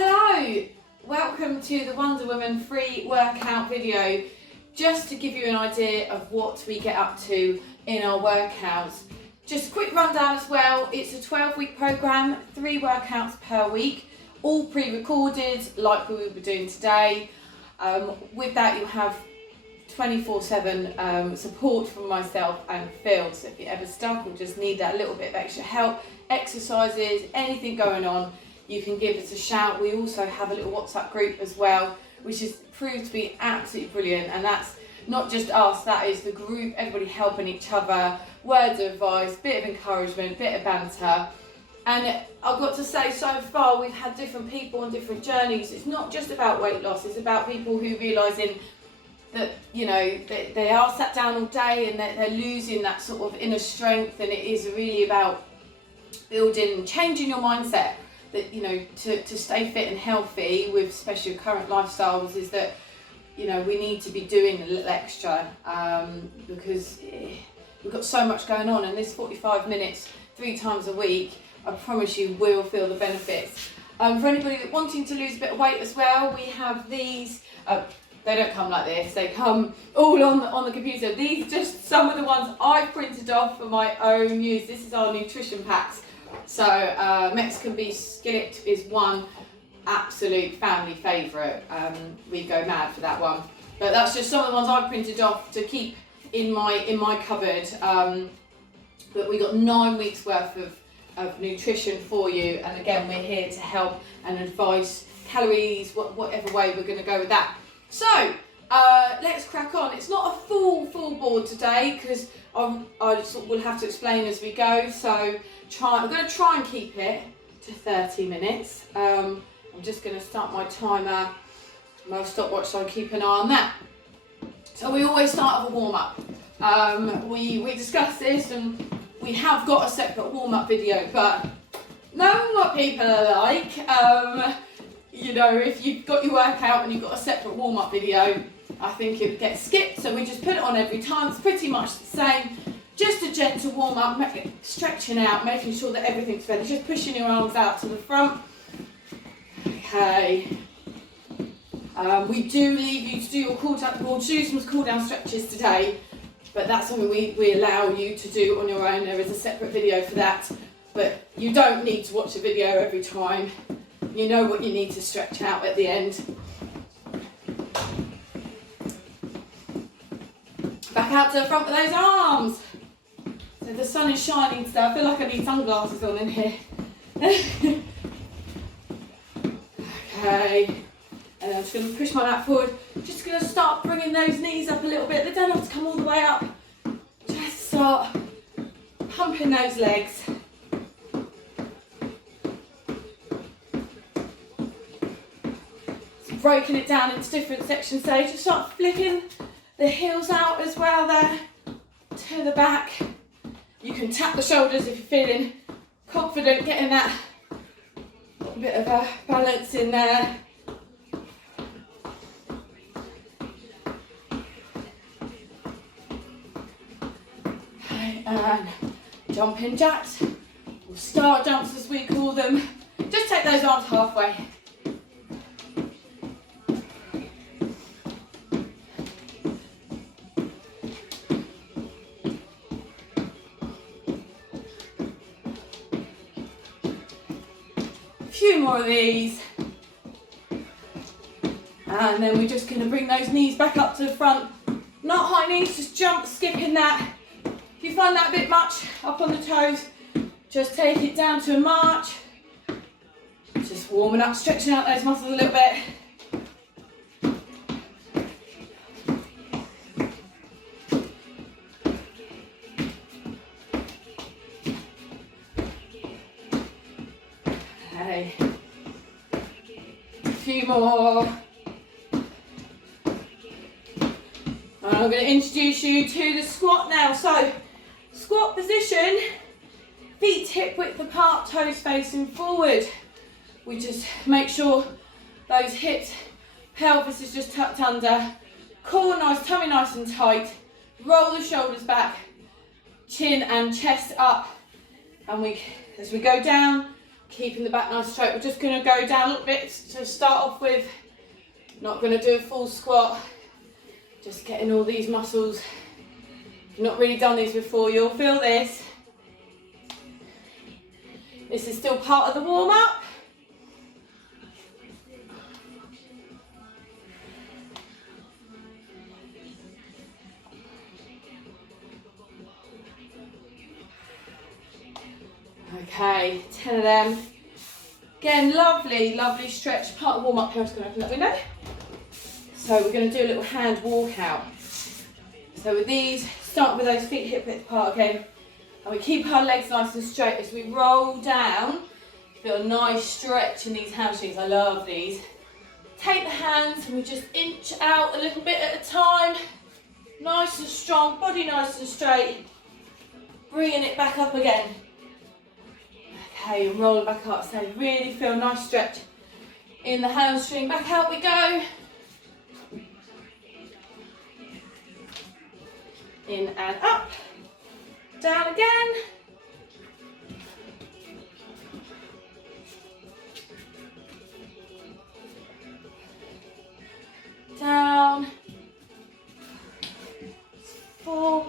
Hello, welcome to the Wonder Woman free workout video. Just to give you an idea of what we get up to in our workouts. Just a quick rundown as well, it's a 12-week program, 3 workouts per week, all pre-recorded like we will be doing today. With that you'll have 24/7 support from myself and Phil, so if you're ever stuck or just need that little bit of extra help, exercises, anything going on, you can give us a shout. We also have a little WhatsApp group as well, which has proved to be absolutely brilliant, and that's not just us, that is the group, everybody helping each other, words of advice, bit of encouragement, bit of banter. And I've got to say, so far we've had different people on different journeys. It's not just about weight loss, it's about people who realising that, you know, they are sat down all day and they're losing that sort of inner strength, and it is really about building, changing your mindset. That, you know, to stay fit and healthy with especially current lifestyles, is that, you know, we need to be doing a little extra because we've got so much going on, and this 45 minutes 3 times a week, I promise you will feel the benefits. For anybody wanting to lose a bit of weight as well, we have these. They don't come like this, they come all on the computer. These are just some of the ones I printed off for my own use. This is our nutrition packs. So Mexican beef skillet is one absolute family favourite. We go mad for that one. But that's just some of the ones I've printed off to keep in my cupboard. But we got 9 weeks worth of nutrition for you, and again we're here to help and advise calories, whatever way we're going to go with that. So let's crack on. It's not a full board today because I sort of will have to explain as we go. So I'm going to try and keep it to 30 minutes. I'm just going to start my timer, my stopwatch, so I keep an eye on that. So we always start with a warm-up. We discussed this, and we have got a separate warm-up video, but knowing what people are like, you know, if you've got your workout and you've got a separate warm-up video, I think it would get skipped, so we just put it on every time. It's pretty much the same. Just a gentle warm-up, stretching out, making sure that everything's ready. Just pushing your arms out to the front. Okay. We do leave you to do your cool-down. We'll do some cool-down stretches today, but that's something we allow you to do on your own. There is a separate video for that, but you don't need to watch a video every time. You know what you need to stretch out at the end. Back out to the front with those arms. So the sun is shining today. I feel like I need sunglasses on in here. Okay. And I'm just going to push my mat forward. Just going to start bringing those knees up a little bit. They don't have to come all the way up. Just start pumping those legs. So breaking it down into different sections. So just start flicking the heels out as well there to the back. You can tap the shoulders if you're feeling confident, getting that bit of a balance in there. Okay, and jumping jacks, or star jumps as we call them. Just take those arms halfway. Few more of these, and then we're just going to bring those knees back up to the front. Not high knees, just jump, skipping that. If you find that a bit much up on the toes, just take it down to a march. Just warming up, stretching out those muscles a little bit. Okay, a few more. And I'm going to introduce you to the squat now. So, squat position, feet hip width apart, toes facing forward. We just make sure those hips, pelvis is just tucked under, core nice, tummy nice and tight. Roll the shoulders back, chin and chest up, and as we go down, Keeping the back nice straight. We're just going to go down a little bit to start off with. Not going to do a full squat. Just getting all these muscles. If you've not really done these before, you'll feel this. This is still part of the warm-up. Okay, 10 of them. Again, lovely, lovely stretch. Part of the warm-up here. I'm just going to open that window. So we're going to do a little hand walkout. So with these, start with those feet hip width apart again. And we keep our legs nice and straight as we roll down. Feel a nice stretch in these hamstrings. I love these. Take the hands and we just inch out a little bit at a time. Nice and strong, body nice and straight. Bringing it back up again. Okay, and roll back up. So really feel a nice stretch in the hamstring. Back out we go. In and up. Down again. Down. 4.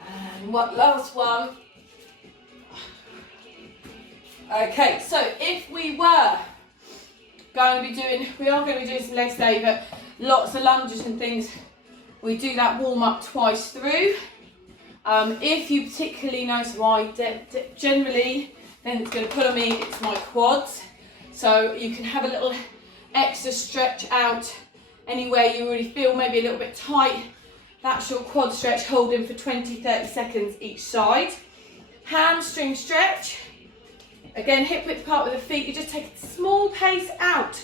And what, last one. Okay, so if we are going to be doing some legs today, but lots of lunges and things. We do that warm up twice through. If you particularly notice why, generally, then it's going to pull on me, it's my quads. So you can have a little extra stretch out anywhere you really feel maybe a little bit tight. That's your quad stretch, holding for 20-30 seconds each side. Hamstring stretch. Again, hip width apart with the feet. You just take a small pace out.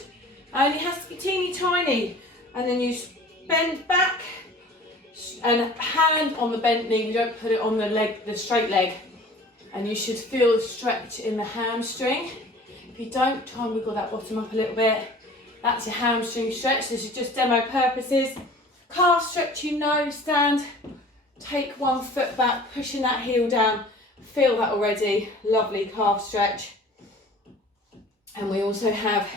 Only has to be teeny tiny. And then you bend back and hand on the bent knee. You don't put it on the leg, the straight leg. And you should feel a stretch in the hamstring. If you don't, try and wiggle that bottom up a little bit. That's your hamstring stretch. This is just demo purposes. Calf stretch, stand. Take one foot back, pushing that heel down. Feel that already. Lovely calf stretch. And we also have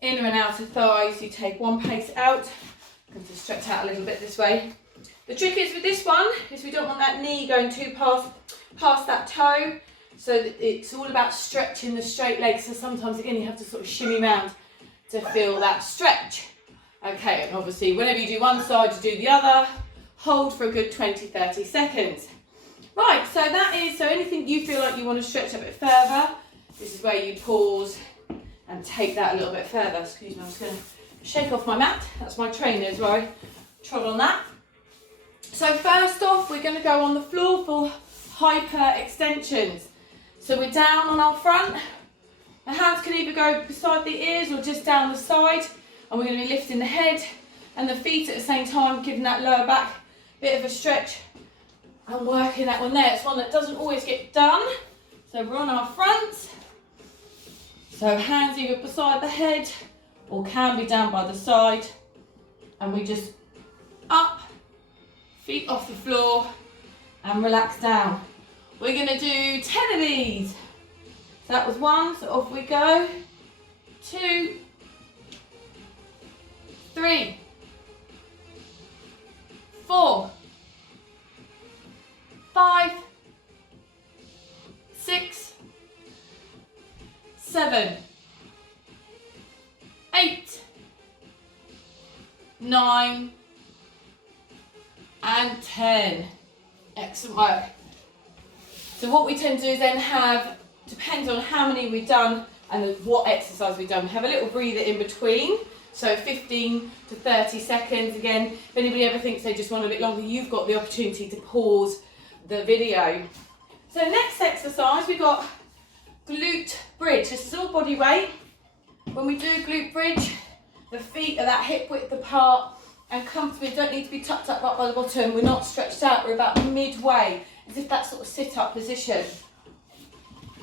inner and outer thighs. You take one pace out. I'm going to stretch out a little bit this way. The trick is with this one is we don't want that knee going too past that toe. So that it's all about stretching the straight leg. So sometimes again you have to sort of shimmy round to feel that stretch. Okay, and obviously whenever you do one side, you do the other. Hold for a good 20-30 seconds. Right, so anything you feel like you want to stretch a bit further, this is where you pause and take that a little bit further. Excuse me, I'm just going to shake off my mat. That's my trainers where I trod on that. So first off, we're going to go on the floor for hyper extensions. So we're down on our front. The hands can either go beside the ears or just down the side. And we're going to be lifting the head and the feet at the same time, giving that lower back bit of a stretch and working that one there. It's one that doesn't always get done. So we're on our front. So hands either beside the head or can be down by the side. And we just up, feet off the floor and relax down. We're going to do 10 of these. So that was 1, so off we go. 2, 3, 4, 5, 6, 7, 8, 9, and 10. Excellent work. So what we tend to do is then have, depends on how many we've done and what exercise we've done, we have a little breather in between. So 15 to 30 seconds. Again, if anybody ever thinks they just want a bit longer, you've got the opportunity to pause the video. So next exercise, we've got glute bridge. This is all body weight. When we do glute bridge, the feet are that hip width apart and comfortably, don't need to be tucked up by the bottom. We're not stretched out, we're about midway, as if that sort of sit-up position.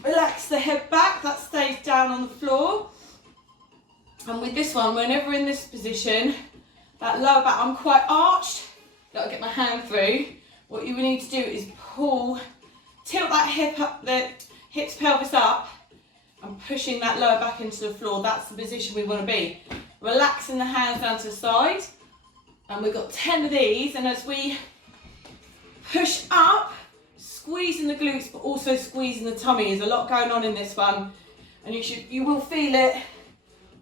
Relax the head back, that stays down on the floor. And with this one, whenever in this position, that lower back, I'm quite arched, gotta get my hand through. What you need to do is pull tilt that hip up, the hips, pelvis up, and pushing that lower back into the floor. That's the position we want to be. Relaxing the hands down to the side. And we've got 10 of these, and as we push up, squeezing the glutes, but also squeezing the tummy. There's a lot going on in this one, and you will feel it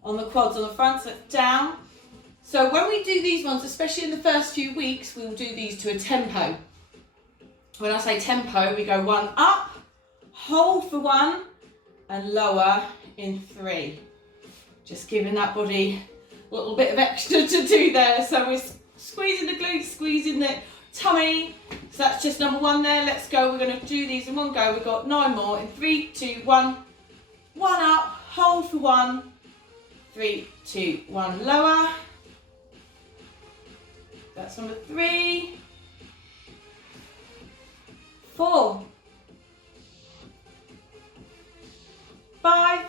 on the quads on the front, so down. So when we do these ones, especially in the first few weeks, we will do these to a tempo. When I say tempo, we go 1 up, hold for 1, and lower in 3. Just giving that body a little bit of extra to do there. So we're squeezing the glutes, squeezing the tummy. So that's just number 1 there. Let's go. We're going to do these in one go. We've got 9 more in 3, 2, 1. 1 up, hold for 1. 3, 2, 1, lower. That's number 3. 4. 5.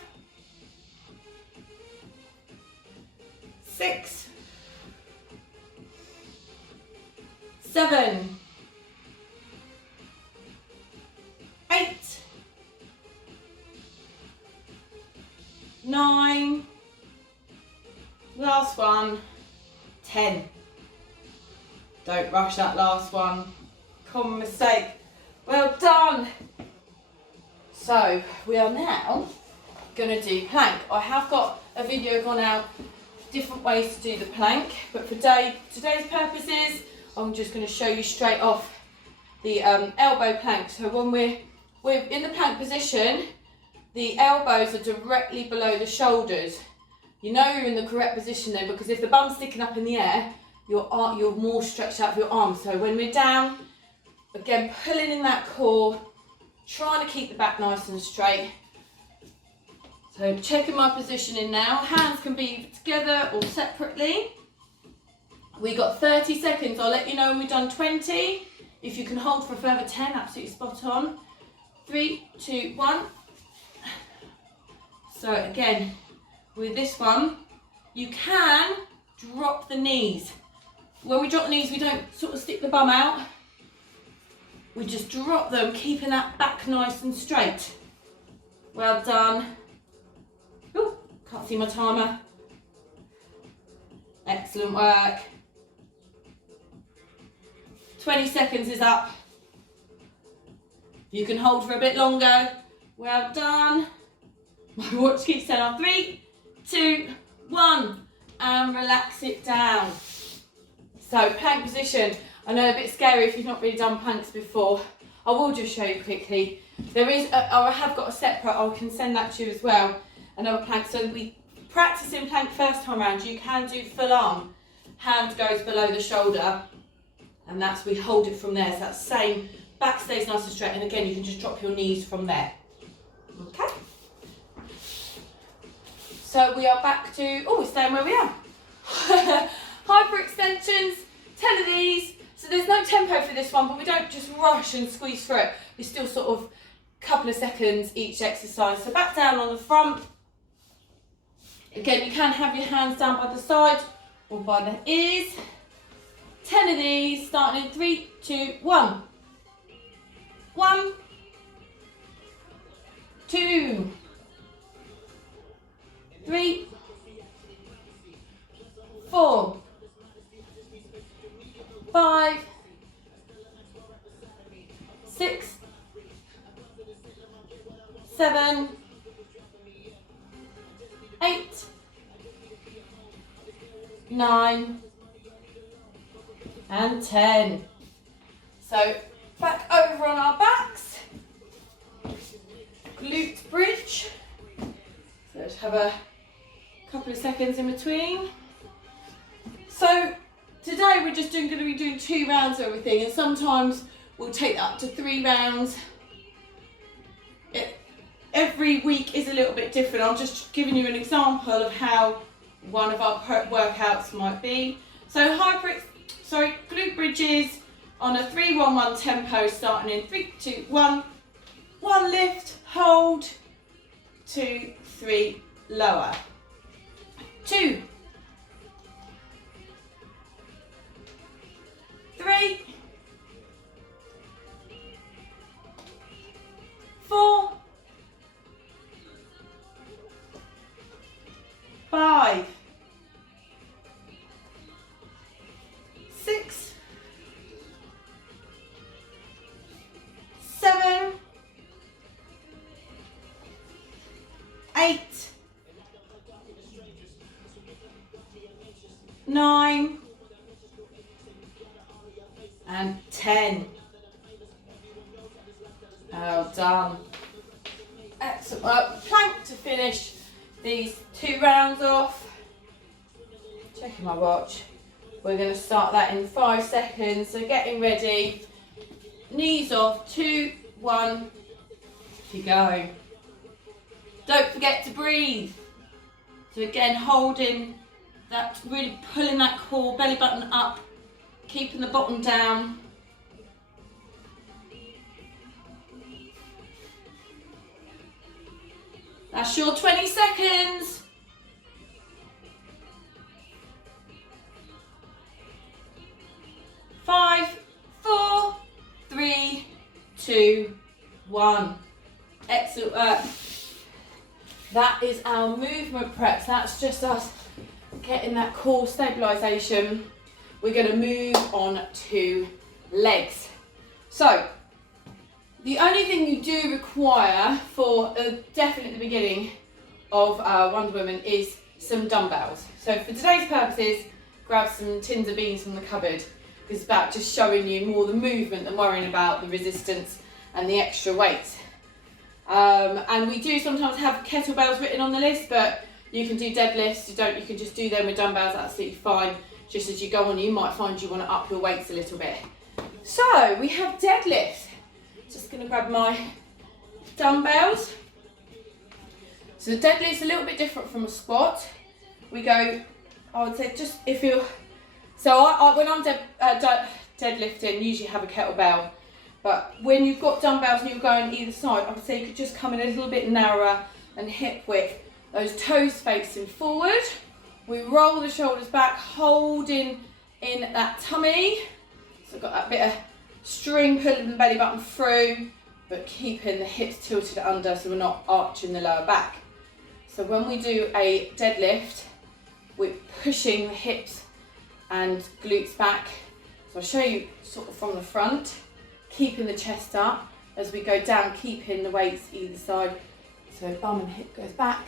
6. 7. 8. 9. Last one. 10. Don't rush that last one. Common mistake. Well done. So we are now going to do plank. I have got a video gone out, different ways to do the plank, but for today's purposes, I'm just going to show you straight off the elbow plank. So when we're in the plank position, the elbows are directly below the shoulders. You know you're in the correct position then, because if the bum's sticking up in the air, you're more stretched out of your arms. So when we're down, again, pulling in that core, trying to keep the back nice and straight. So checking my positioning now. Hands can be together or separately. We got 30 seconds. I'll let you know when we've done 20. If you can hold for a further 10, absolutely spot on. 3, 2, 1. So again, with this one, you can drop the knees. When we drop the knees, we don't sort of stick the bum out. We just drop them, keeping that back nice and straight. Well done. Ooh, can't see my timer. Excellent work. 20 seconds is up. You can hold for a bit longer. Well done. My watch keeps saying on 3, 2, 1, and relax it down. So plank position. I know a bit scary if you've not really done planks before. I will just show you quickly. I have got a separate, I can send that to you as well, another plank. So we practice in plank first time around, you can do full arm. Hand goes below the shoulder, and that's, we hold it from there. So that's same, back stays nice and straight, and again, you can just drop your knees from there. Okay. So we are back to, we're staying where we are. Hyper extensions, 10 of these. So there's no tempo for this one, but we don't just rush and squeeze through it. We still sort of couple of seconds each exercise. So back down on the front. Again, you can have your hands down by the side or by the ears. 10 of these, starting in 3, 2, 1. 1, 2, 3, 4, 5, 6, 7, 8, 9, and 10. So back over on our backs, glute bridge. So let's have a couple of seconds in between. So today we're just going to be doing 2 rounds of everything, and sometimes we'll take that up to 3 rounds. Every week is a little bit different. I'm just giving you an example of how one of our workouts might be. So glute bridges on a 3, 1, 1 tempo, starting in 3, 2, 1. 1 lift, hold, 2, 3, lower. 2, 3, 9, and 10. Well done. Excellent. Plank to finish these 2 rounds off. Checking my watch. We're going to start that in 5 seconds. So getting ready. Knees off. 2, 1. You go. Don't forget to breathe. So again, holding that, really pulling that core, belly button up, keeping the bottom down. That's your 20 seconds. 5, 4, 3, 2, 1. Excellent work. That is our movement preps. That's just us getting that core stabilisation. We're going to move on to legs. So, the only thing you do require for definitely the beginning of Wonder Woman is some dumbbells. So for today's purposes, grab some tins of beans from the cupboard, because it's about just showing you more the movement than worrying about the resistance and the extra weight. And we do sometimes have kettlebells written on the list, but you can do deadlifts, you can just do them with dumbbells, absolutely fine. Just as you go on, you might find you want to up your weights a little bit. So we have deadlifts. Just going to grab my dumbbells. So the deadlift's a little bit different from a squat. We go, I would say, just if you're, so when I'm deadlifting, usually have a kettlebell. But when you've got dumbbells and you're going either side, I would say you could just come in a little bit narrower and hip width. Those toes facing forward. We roll the shoulders back, holding in that tummy. So I've got that bit of string pulling the belly button through, but keeping the hips tilted under so we're not arching the lower back. So when we do a deadlift, we're pushing the hips and glutes back. So I'll show you sort of from the front, keeping the chest up as we go down, keeping the weights either side. So bum and hip goes back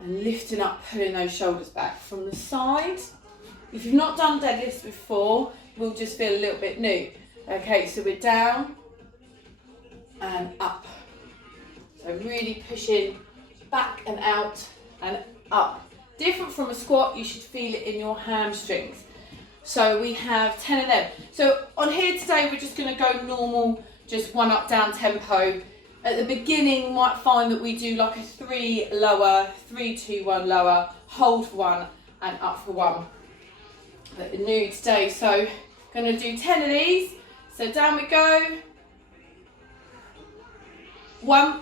and lifting up, pulling those shoulders back. From the side, if you've not done deadlifts before, we'll just feel a little bit new. Okay, so we're down and up. So really pushing back and out and up. Different from a squat, you should feel it in your hamstrings. So we have 10 of them. So on here today, we're just going to go normal, just 1 up, down tempo. At the beginning, you might find that we do like a 3 lower, 3, 2, 1 lower, hold for 1 and up for 1. But the new today, so going to do 10 of these. So down we go. 1,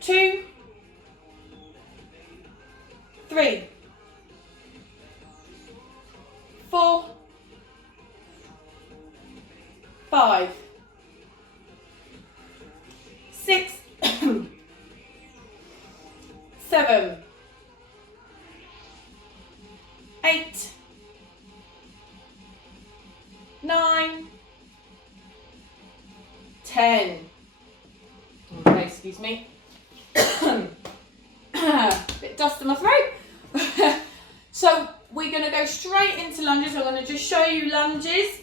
2, 3, 4, 5, 6, 7, 8, 9, 10. Okay, excuse me. Bit dust in my throat. So we're going to go straight into lunges. I'm going to just show you lunges.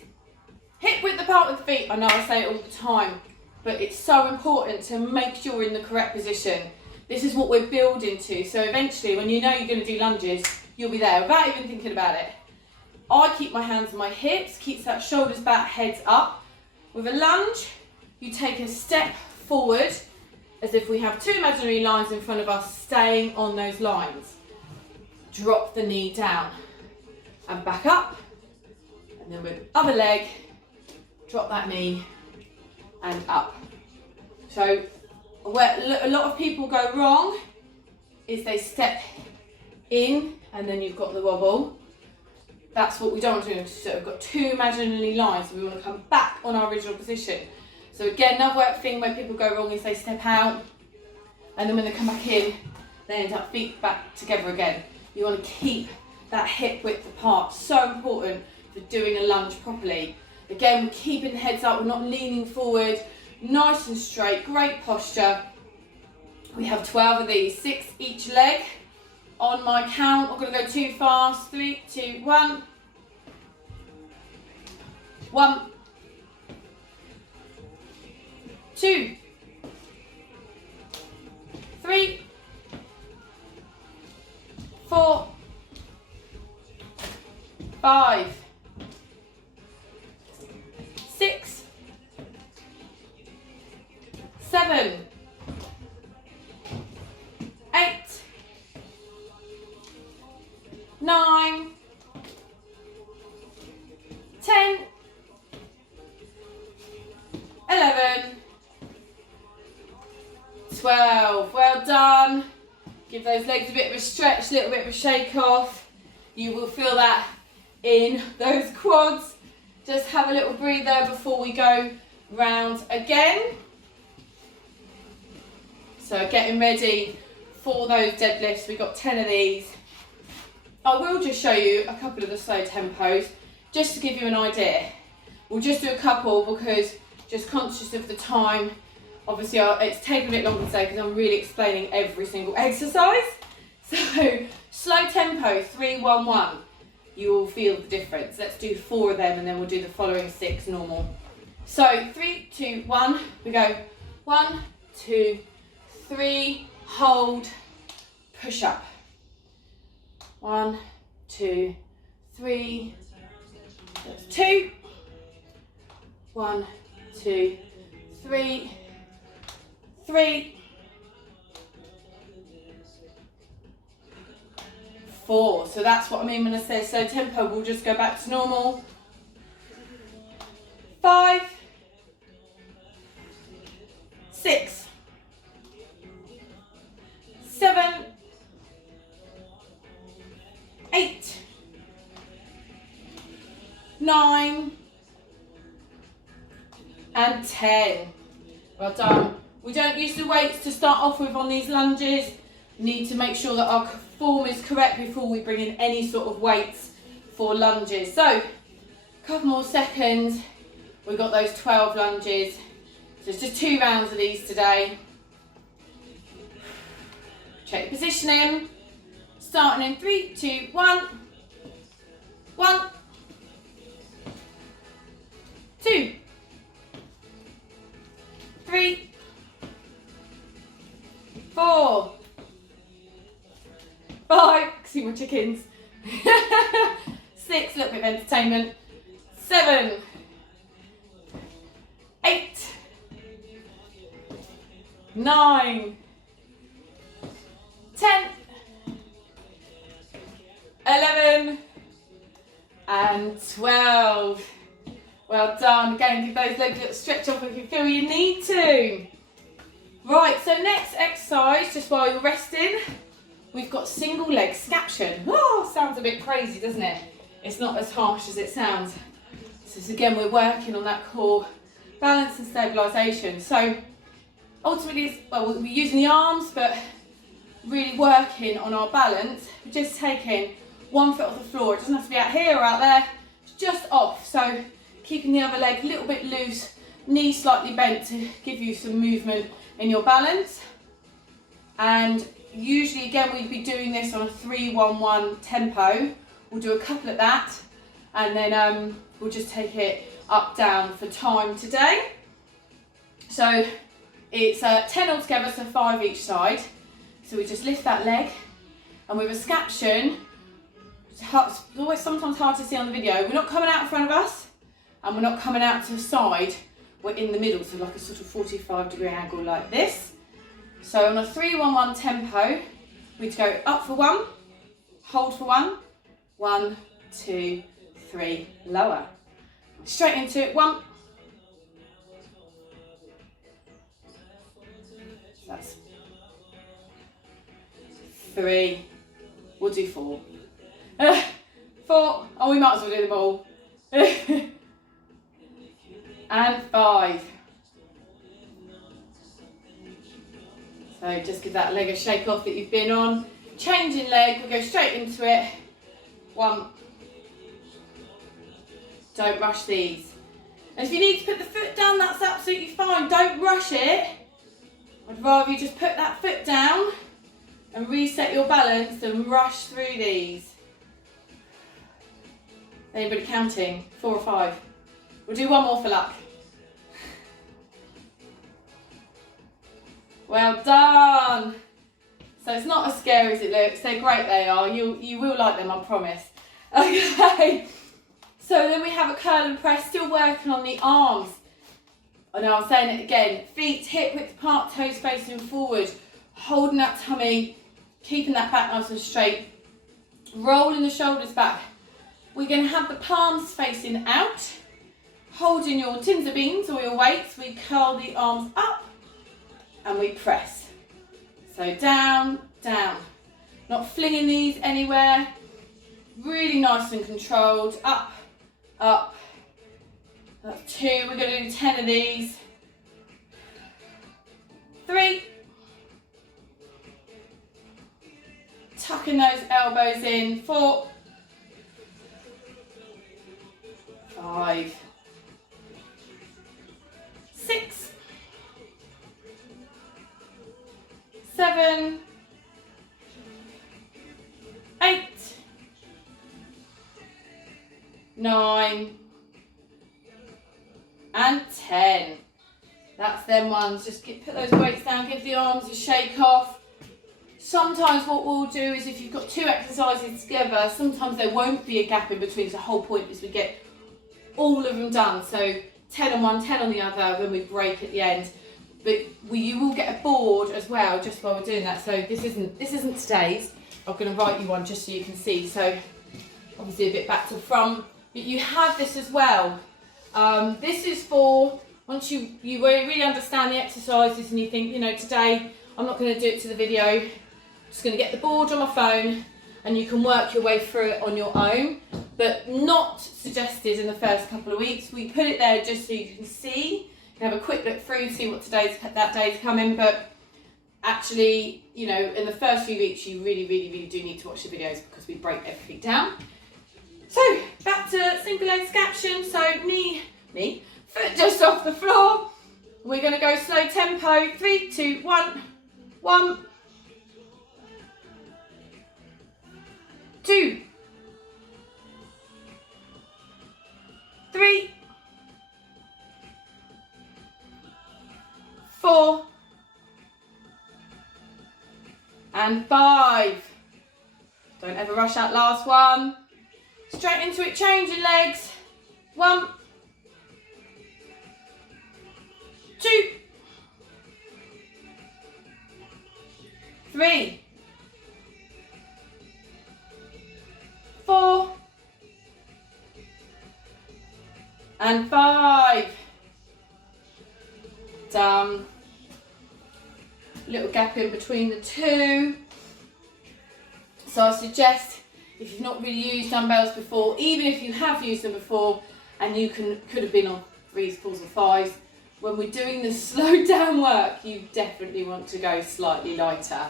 Hip width apart with the feet. I know I say it all the time, but it's so important to make sure you're in the correct position. This is what we're building to. So eventually, when you know you're going to do lunges, you'll be there without even thinking about it. I keep my hands on my hips, keeps that shoulders back, heads up. With a lunge, you take a step forward as if we have 2 imaginary lines in front of us, staying on those lines. Drop the knee down and back up. And then with other leg, drop that knee and up. So where a lot of people go wrong is they step in and then you've got the wobble. That's what we don't want to do. So we've got 2 imaginary lines, so we want to come back on our original position. So again, another thing where people go wrong is they step out, and then when they come back in, they end up feet back together again. You want to keep that hip width apart. So important for doing a lunge properly. Again, we're keeping the heads up, we're not leaning forward, nice and straight, great posture. We have 12 of these, 6 each leg On my count, I'm going to go too fast. 3, 2, 1. 1, 2, 3, 4, 5, 6, 7, 8, 9, 10, 11, 12. Well done. Give those legs a bit of a stretch, a little bit of a shake off. You will feel that in those quads. Just have a little breather before we go round again. So getting ready for those deadlifts. We've got 10 of these. I will just show you a couple of the slow tempos just to give you an idea. We'll just do a couple because just conscious of the time. Obviously it's taken a bit longer today because I'm really explaining every single exercise. So slow tempo, 3, 1, 1. You will feel the difference. Let's do 4 of them and then we'll do the following 6 normal. So 3, 2, 1. We go 1, 2, 3, hold, push up. 1, 2, 3. That's 2. 1, 2, 3. 3, 4. So that's what I mean when I say slow tempo. We'll just go back to normal. 5, 6, 7, 8, 9, and 10. Well done. We don't use the weights to start off with on these lunges. We need to make sure that our form is correct before we bring in any sort of weights for lunges. So, a couple more seconds. We've got those 12 lunges. So it's just 2 rounds of these today. Check the positioning. Starting in 3, 2, 1. 1, 2, 3, 4, 5, see my chickens. 6, little bit of entertainment. 7, 8, 9, 10, 11, and 12. Well done. Again, give those legs a little stretch off if you feel you need to. Right, so next exercise, just while you're resting, we've got single leg scaption. Oh, sounds a bit crazy, doesn't it? It's not as harsh as it sounds. So again, we're working on that core balance and stabilisation. So ultimately, we'll be using the arms, but really working on our balance. We're just taking one foot off the floor. It doesn't have to be out here or out there, it's just off. So keeping the other leg a little bit loose, knee slightly bent to give you some movement in your balance. And usually, again, we'd be doing this on a 3, 1, 1 tempo. We'll do a couple of that, and then we'll just take it up, down for time today. So it's 10 altogether, so 5 each side. So we just lift that leg, and with a scaption, it's always sometimes hard to see on the video. We're not coming out in front of us, and we're not coming out to the side. We're in the middle, so like a sort of 45-degree angle like this. So on a 3, 1, 1 tempo, we'd go up for 1, hold for 1, 1, 2, 3, lower. Straight into it, 1. That's 3. We'll do 4. 4. Oh, we might as well do them all. And 5. So just give that leg a shake off that you've been on. Changing leg, we'll go straight into it. 1. Don't rush these. And if you need to put the foot down, that's absolutely fine. Don't rush it. I'd rather you just put that foot down and reset your balance and rush through these. Anybody counting? 4 or 5? We'll do one more for luck. Well done. So it's not as scary as it looks. They're great, they are. You will like them, I promise. Okay. So then we have a curl and press, still working on the arms. I know I'm saying it again. Feet hip width apart, toes facing forward. Holding that tummy, keeping that back nice and straight. Rolling the shoulders back. We're going to have the palms facing out. Holding your tins of beans or your weights, we curl the arms up and we press. So down, down. Not flinging these anywhere. Really nice and controlled. Up, up. That's 2. We're going to do 10 of these. 3. Tucking those elbows in. 4. 5. 6. 7. 8. 9. And 10. That's them ones. Just put those weights down, give the arms a shake off. Sometimes what we'll do is if you've got 2 exercises together, sometimes there won't be a gap in between. So the whole point is we get all of them done. So 10 on one, 10 on the other when we break at the end. But you will get a board as well just while we're doing that. So this isn't today's. I'm going to write you one just so you can see. So obviously a bit back to front. But you have this as well. This is for once you really understand the exercises and you think, you know, today I'm not going to do it to the video. I'm just going to get the board on my phone and you can work your way through it on your own. But not suggested in the first couple of weeks. We put it there just so you can see. You can have a quick look through, see what that day's coming. But actually, you know, in the first few weeks, you really do need to watch the videos because we break everything down. So back to single leg scaption. So knee, foot just off the floor. We're going to go slow tempo. 3, 2, 1, 1, 2, 3, 4, and 5. Don't ever rush that last one. Straight into it, changing legs. 1, 2, 3, 4, and 5. Done. Little gap in between the 2. So I suggest if you've not really used dumbbells before, even if you have used them before and you could have been on 3s, 4s or 5s, when we're doing the slow down work, you definitely want to go slightly lighter.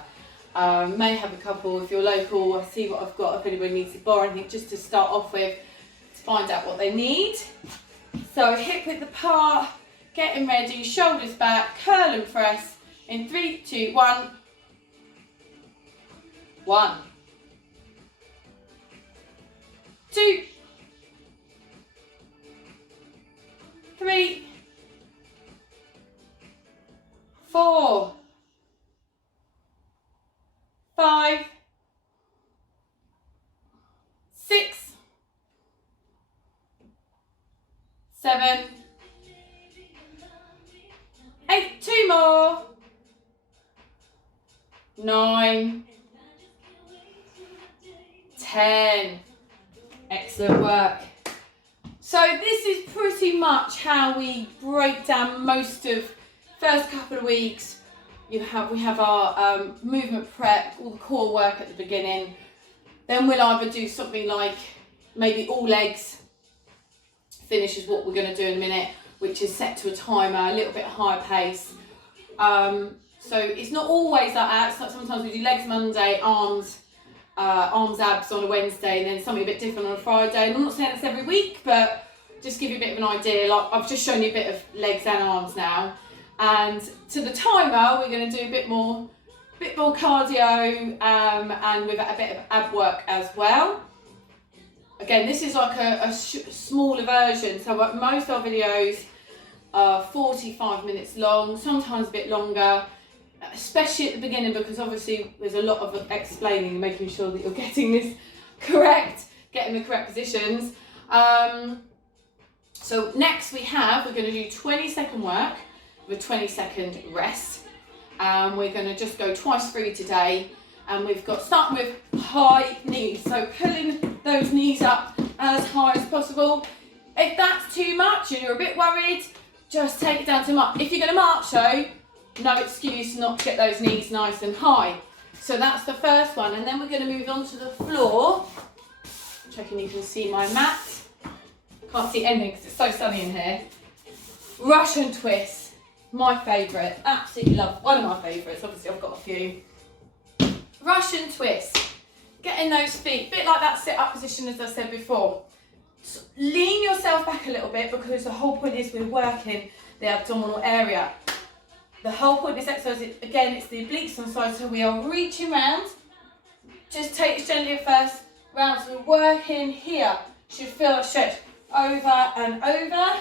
May have a couple, if you're local, I'll see what I've got, if anybody needs to borrow anything just to start off with, to find out what they need. So hip width apart, getting ready, shoulders back, curl and press in 3, 2, 1, 1, 2, 3, 4, 5, 6, 7, 8, 2 more, 9, 10. Excellent work. So this is pretty much how we break down most of first couple of weeks. We have our movement prep, all the core work at the beginning. Then we'll either do something like maybe all legs, finish is what we're going to do in a minute, which is set to a timer, a little bit higher pace. So it's not always like that. So sometimes we do legs Monday, arms, abs on a Wednesday, and then something a bit different on a Friday. And I'm not saying it's every week, but just give you a bit of an idea. Like I've just shown you a bit of legs and arms now. And to the timer, we're going to do a bit more bit more cardio and with a bit of ab work as well. Again, this is like a smaller version, so most of our videos are 45 minutes long, sometimes a bit longer, especially at the beginning, because obviously there's a lot of explaining and making sure that you're getting this correct, getting the correct positions. So next we're going to do 20-second work with a 20-second rest. We're going to just go twice through today, and we've got starting with high knees, so pulling those knees up as high as possible. If that's too much and you're a bit worried, just take it down to march. If you're going to march though, no excuse not to get those knees nice and high. So that's the first one, and then we're going to move on to the floor. Checking you can see my mat. Can't see anything because it's so sunny in here. Russian twist, my favourite, absolutely love, one of my favourites, obviously I've got a few. Russian twist, getting those feet, a bit like that sit-up position as I said before. So lean yourself back a little bit, because the whole point is we're working the abdominal area. The whole point of this exercise, again, it's the obliques on the side, so we are reaching round. Just take it gently at first round, so we're working here. Should feel a stretch over and over.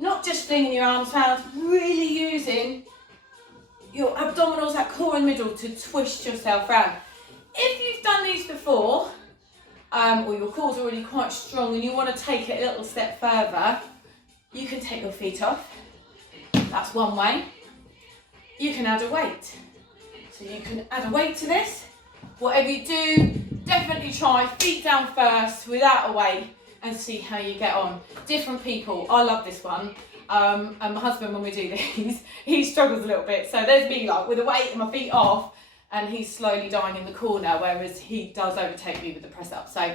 Not just flinging your arms round, really using your abdominals, that core and middle, to twist yourself round. If you've done these before, or your core's already quite strong and you want to take it a little step further, you can take your feet off. That's one way. You can add a weight. So you can add a weight to this. Whatever you do, definitely try feet down first without a weight and see how you get on. Different people, I love this one. And my husband, when we do these, he struggles a little bit. So there's me like with the weight and my feet off, and he's slowly dying in the corner, whereas he does overtake me with the press up. So,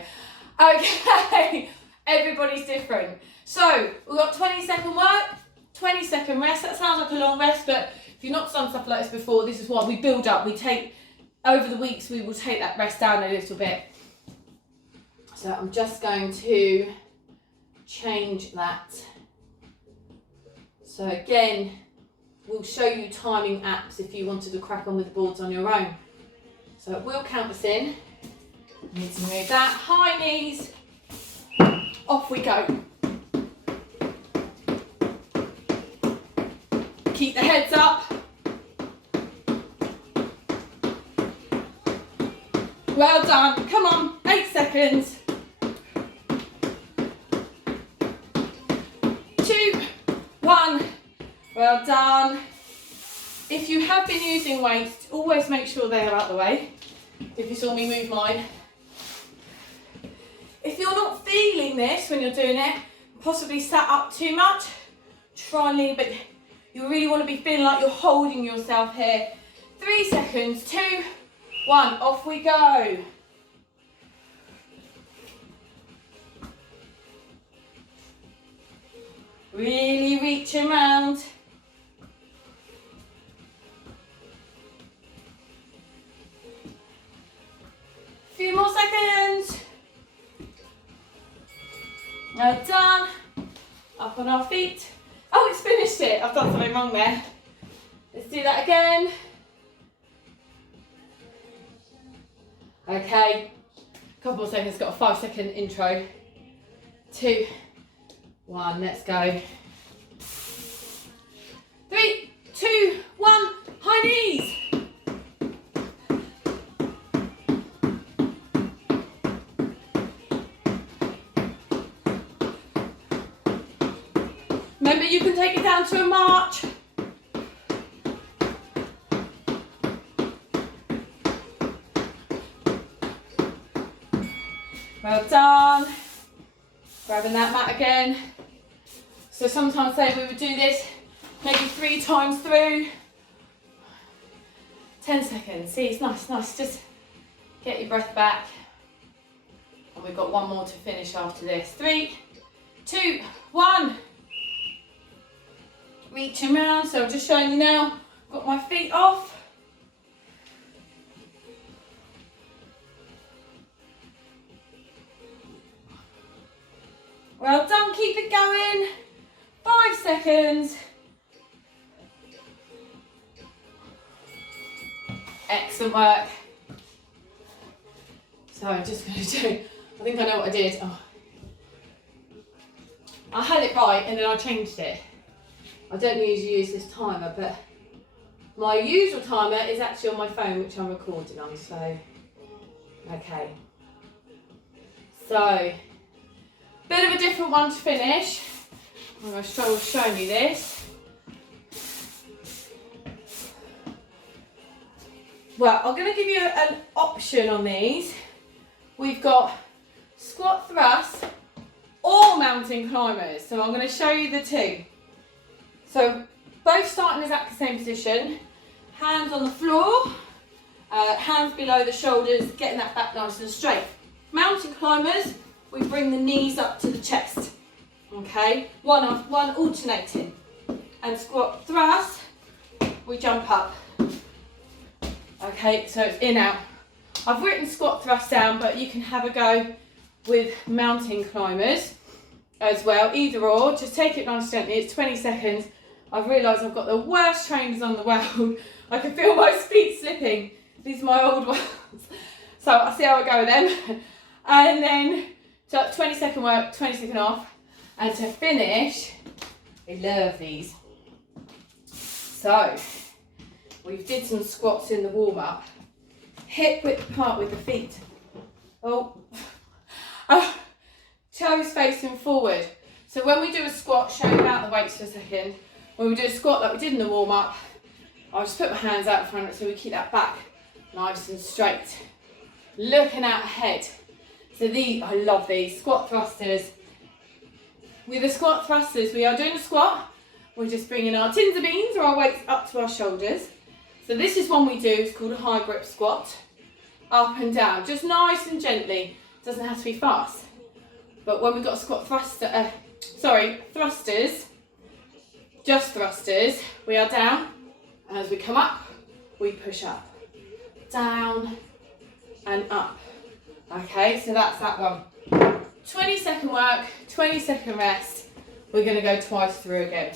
okay, everybody's different. So we've got 20-second work, 20-second rest. That sounds like a long rest, but if you've not done stuff like this before, this is what we build up. We take, over the weeks, we will take that rest down a little bit. So I'm just going to change that. So again, we'll show you timing apps if you wanted to crack on with the boards on your own. So we'll count this in. Need to move that. High knees. Off we go. Keep the heads up. Well done. Come on. 8 seconds. 2, 1. Well done. If you have been using weights, always make sure they are out the way. If you saw me move mine. If you're not feeling this when you're doing it, possibly sat up too much, try and lean a bit. You really want to be feeling like you're holding yourself here. 3 seconds, 2, 1, off we go. Really reaching around. Few more seconds. Now done. Up on our feet. Oh, it's finished it. I've done something wrong there. Let's do that again. Okay. A couple more seconds. Got a 5-second intro. 2, 1. Let's go. 3, 2, 1. High knees. Remember, you can take it down to a march. Well done. Grabbing that mat again. So sometimes say we would do this maybe 3 times through. 10 seconds. See, it's nice. Just get your breath back. And we've got one more to finish after this. 3, 2, 1. Reaching round, so I'm just showing you now, got my feet off. Well done, keep it going. 5 seconds. Excellent work. So I'm just going to do, I think I know what I did. Oh. I had it right and then I changed it. I don't usually use this timer, but my usual timer is actually on my phone, which I'm recording on, so, okay. So, bit of a different one to finish. I'm going to show you this. Well, I'm going to give you an option on these. We've got squat thrust or mountain climbers. So I'm going to show you the two. So both starting in exactly the same position. Hands on the floor, hands below the shoulders, getting that back nice and straight. Mountain climbers, we bring the knees up to the chest. Okay, one alternating. And squat thrust, we jump up. Okay, so it's in, out. I've written squat thrust down, but you can have a go with mountain climbers as well, either or. Just take it nice and gently. It's 20 seconds. I've realised I've got the worst trainers on the world. I can feel my feet slipping. These are my old ones. So I'll see how I go with them. And then, so 20-second work, 20-second off. And to finish, I love these. So, we did some squats in the warm-up. Hip width apart with the feet. Oh. Toes facing forward. So when we do a squat, show you out the weights for a second. When we do a squat like we did in the warm-up, I'll just put my hands out in front so we keep that back nice and straight. Looking out ahead. So I love these squat thrusters. With the squat thrusters, we are doing a squat. We're just bringing our tins of beans or our weights up to our shoulders. So this is one we do, it's called a high grip squat. Up and down, just nice and gently. Doesn't have to be fast. But when we've got squat thrusters, just thrusters, we are down. And as we come up, we push up. Down and up. Okay, so that's that one. 20-second work, 20-second rest. We're going to go twice through again.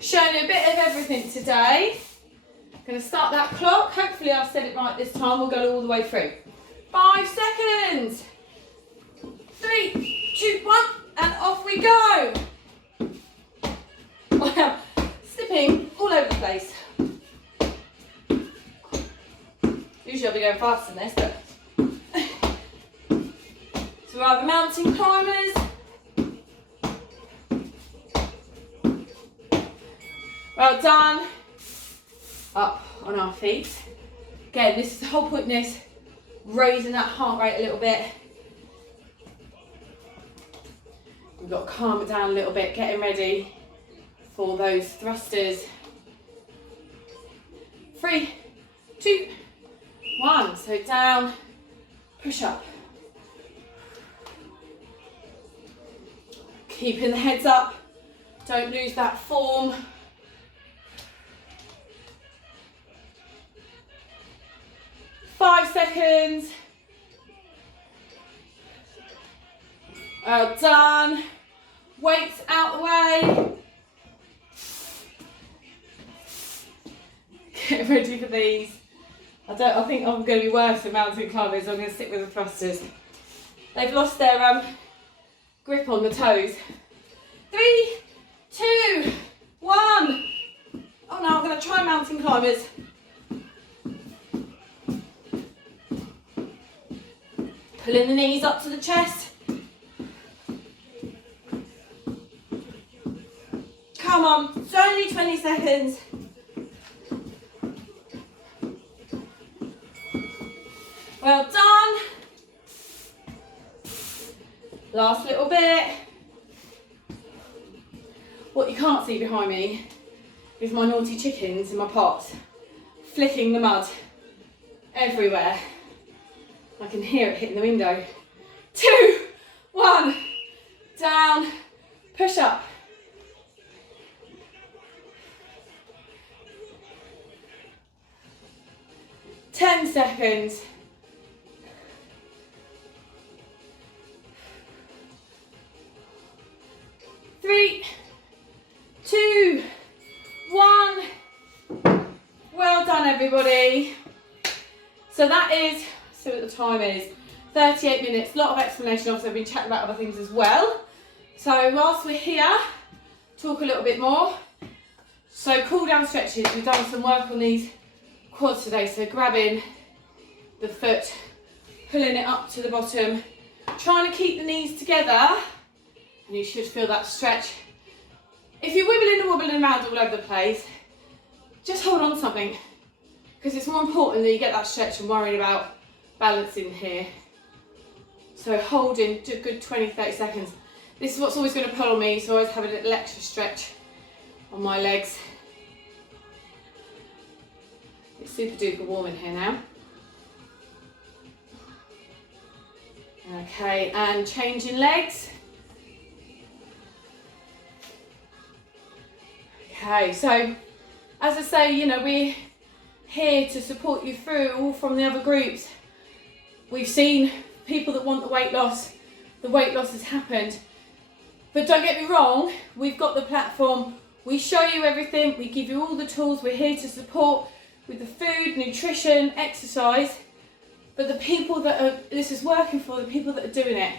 Showing you a bit of everything today. Going to start that clock. Hopefully I've said it right this time. We'll go all the way through. 5 seconds. 3, 2, 1, and off we go. Wow, slipping all over the place. Usually I'll be going faster than this, but so we're either mountain climbers, well done, up on our feet. Again, this is the whole point in this, raising that heart rate a little bit. We've got to calm it down a little bit, getting ready for those thrusters. 3, 2, 1, so down, push up. Keeping the heads up, don't lose that form. Five seconds. Well done. Weights out the way. Get ready for these. I think I'm going to be worse than mountain climbers. I'm going to stick with the thrusters. They've lost their grip on the toes. 3, 2, 1. Oh no, I'm going to try mountain climbers. Pulling the knees up to the chest. Come on, it's only 20 seconds. Well done. Last little bit. What you can't see behind me is my naughty chickens in my pot, flicking the mud everywhere. I can hear it hitting the window. 2, 1, down, push up. Ten seconds. 3, 2, 1. Well done, everybody. So that is, see what the time is, 38 minutes, a lot of explanation. Obviously I've been chatting about other things as well. So whilst we're here, talk a little bit more. So cool down stretches, we've done some work on these quads today. So grabbing the foot, pulling it up to the bottom, trying to keep the knees together, and you should feel that stretch. If you're wibbling and wobbling around all over the place, just hold on to something, because it's more important that you get that stretch and worrying about balancing here. So holding a good 20-30 seconds. This is what's always going to pull on me, so I always have a little extra stretch on my legs. It's super duper warm in here now. Okay, and changing legs. Okay, so as I say, you know, we're here to support you through, all from the other groups. We've seen people that want the weight loss has happened. But don't get me wrong, we've got the platform, we show you everything, we give you all the tools, we're here to support with the food, nutrition, exercise. But the people this is working for, the people that are doing it,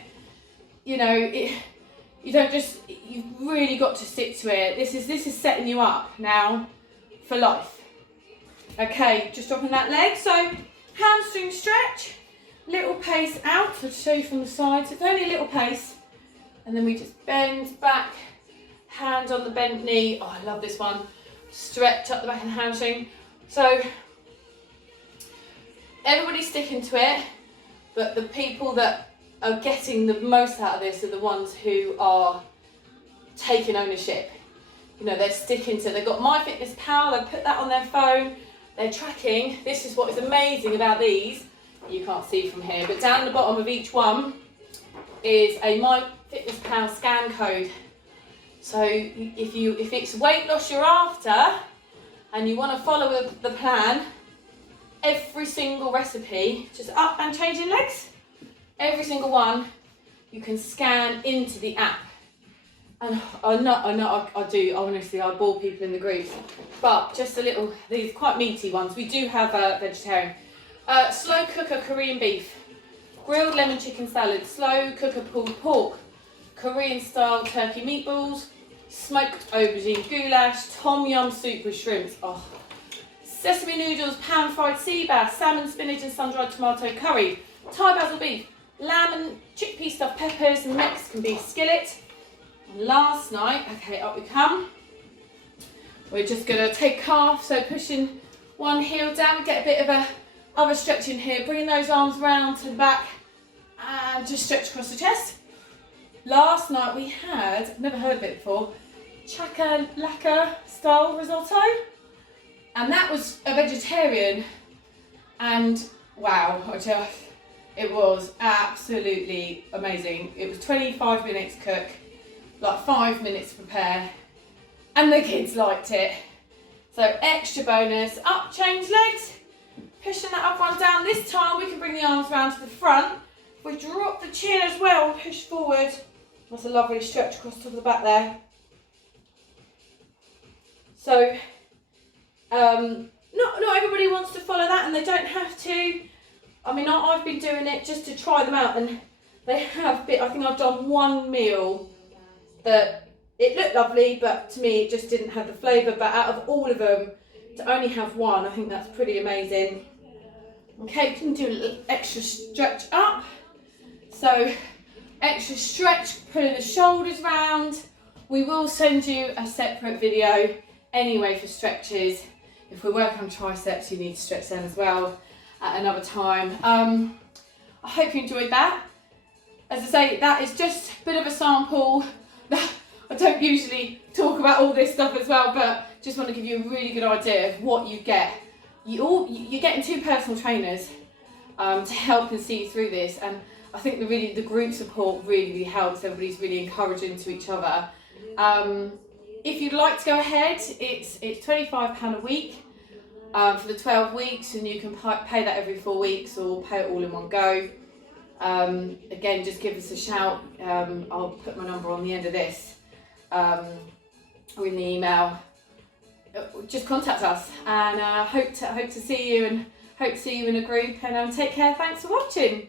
you know, you've really got to stick to it. This is setting you up now for life. Okay, just dropping that leg. So hamstring stretch, little pace out. So to show you from the side, so it's only a little pace. And then we just bend back, hand on the bent knee. Oh, I love this one. Stretch up the back of the hamstring. So everybody's sticking to it, but the people that are getting the most out of this are the ones who are taking ownership. You know, they're sticking to, they've got MyFitnessPal, they've put that on their phone, they're tracking. This is what is amazing about these. You can't see from here, but down the bottom of each one is a MyFitnessPal scan code. So if it's weight loss you're after and you want to follow the plan, every single recipe, just up and changing legs, every single one, you can scan into the app. And I know I do, honestly, I bore people in the groups, but just a little, these quite meaty ones. We do have a vegetarian. Slow cooker Korean beef, grilled lemon chicken salad, slow cooker pulled pork, Korean style turkey meatballs, smoked aubergine goulash, tom yum soup with shrimps. Oh. Sesame noodles, pan-fried sea bass, salmon, spinach and sun-dried tomato curry, Thai basil beef, lamb and chickpea stuffed peppers, Mexican beef skillet. And last night, okay, up we come. We're just going to take calf, so pushing one heel down, get a bit of a other stretch in here, bringing those arms round to the back and just stretch across the chest. Last night we had, I've never heard of it before, chakalaka style risotto. And that was a vegetarian, and wow, it was absolutely amazing. It was 25 minutes cook, like 5 minutes prepare, and the kids liked it. So extra bonus, up, change legs, pushing that up one down. This time we can bring the arms round to the front. We drop the chin as well, push forward. That's a lovely stretch across the top of the back there. So, not everybody wants to follow that, and they don't have to. I mean, I've been doing it just to try them out, and they have been, I think I've done one meal that it looked lovely, but to me it just didn't have the flavour. But out of all of them, to only have one, I think that's pretty amazing. Okay, we can do a little extra stretch up. So, extra stretch, pulling the shoulders round. We will send you a separate video anyway for stretches. If we're working on triceps, you need to stretch them as well at another time. I hope you enjoyed that. As I say, that is just a bit of a sample. I don't usually talk about all this stuff as well, but just want to give you a really good idea of what you get. You're getting 2 personal trainers to help and see you through this, and I think the group support really helps. Everybody's really encouraging to each other. If you'd like to go ahead, it's £25 a week for the 12 weeks, and you can pay that every 4 weeks or pay it all in one go. Again, just give us a shout. I'll put my number on the end of this or in the email. Just contact us, and hope to see you and Hope to see you in a group, and take care. Thanks for watching.